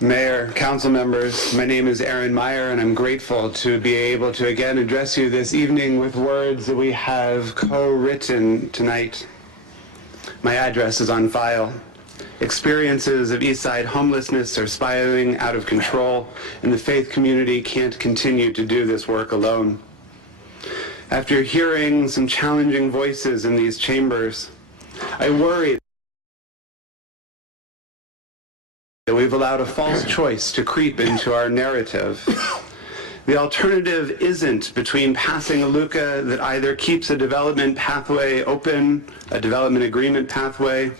Mayor, council members, my name is AaronMyer, and I'm grateful to be able to again address you this evening with words that we have co-written tonight. My address is on file. Experiences of Eastside homelessness are spiraling out of control, and the faith community can't continue to do this work alone. After hearing some challenging voices in these chambers, I worry that we've allowed a false choice to creep into our narrative. The alternative isn't between passing a LUCA that either keeps a development pathway open, a development agreement pathway,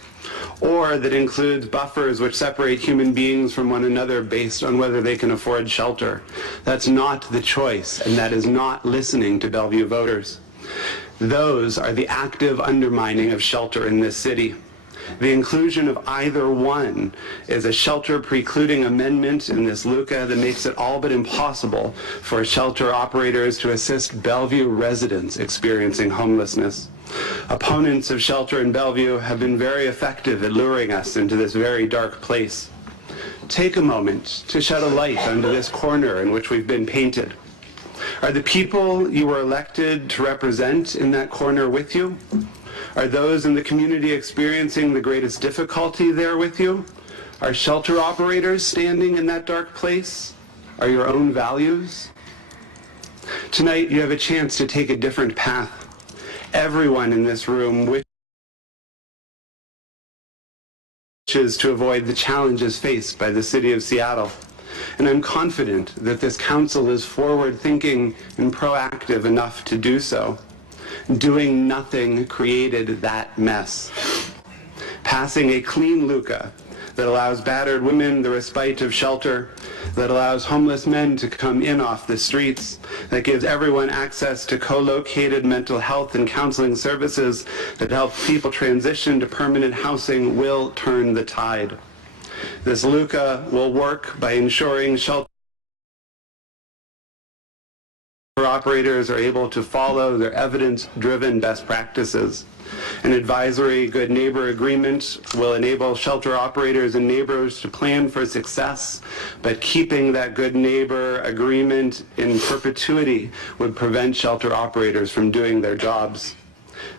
or that includes buffers which separate human beings from one another based on whether they can afford shelter. That's not the choice, and that is not listening to Bellevue voters. Those are the active undermining of shelter in this city. The inclusion of either one is a shelter precluding amendment in this LUCA that makes it all but impossible for shelter operators to assist Bellevue residents experiencing homelessness. Opponents of shelter in Bellevue have been very effective at luring us into this very dark place. Take a moment to shed a light onto this corner in which we've been painted. Are the people you were elected to represent in that corner with you? Are those in the community experiencing the greatest difficulty there with you? Are shelter operators standing in that dark place? Are your own values? Tonight you have a chance to take a different path. Everyone in this room wishes to avoid the challenges faced by the city of Seattle. And I'm confident that this council is forward-thinking and proactive enough to do so. Doing nothing created that mess. Passing a clean LUCA that allows battered women the respite of shelter, that allows homeless men to come in off the streets, that gives everyone access to co-located mental health and counseling services that help people transition to permanent housing will turn the tide. This LUCA will work by ensuring shelter operators are able to follow their evidence-driven best practices. An advisory good neighbor agreement will enable shelter operators and neighbors to plan for success, but keeping that good neighbor agreement in perpetuity would prevent shelter operators from doing their jobs.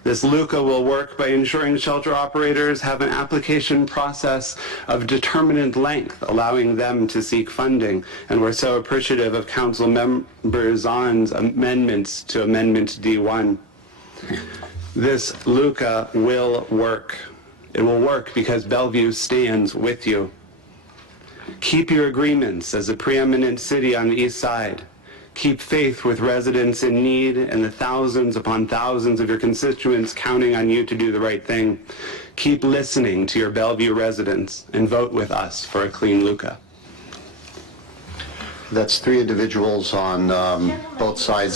This LUCA will work by ensuring shelter operators have an application process of determinate length, allowing them to seek funding. And we're so appreciative of Council Member Zahn's amendments to Amendment D1. This LUCA will work. It will work because Bellevue stands with you. Keep your agreements as a preeminent city on the East Side. Keep faith with residents in need and the thousands upon thousands of your constituents counting on you to do the right thing. Keep listening to your Bellevue residents and vote with us for a clean LUCA. That's three individuals on both sides.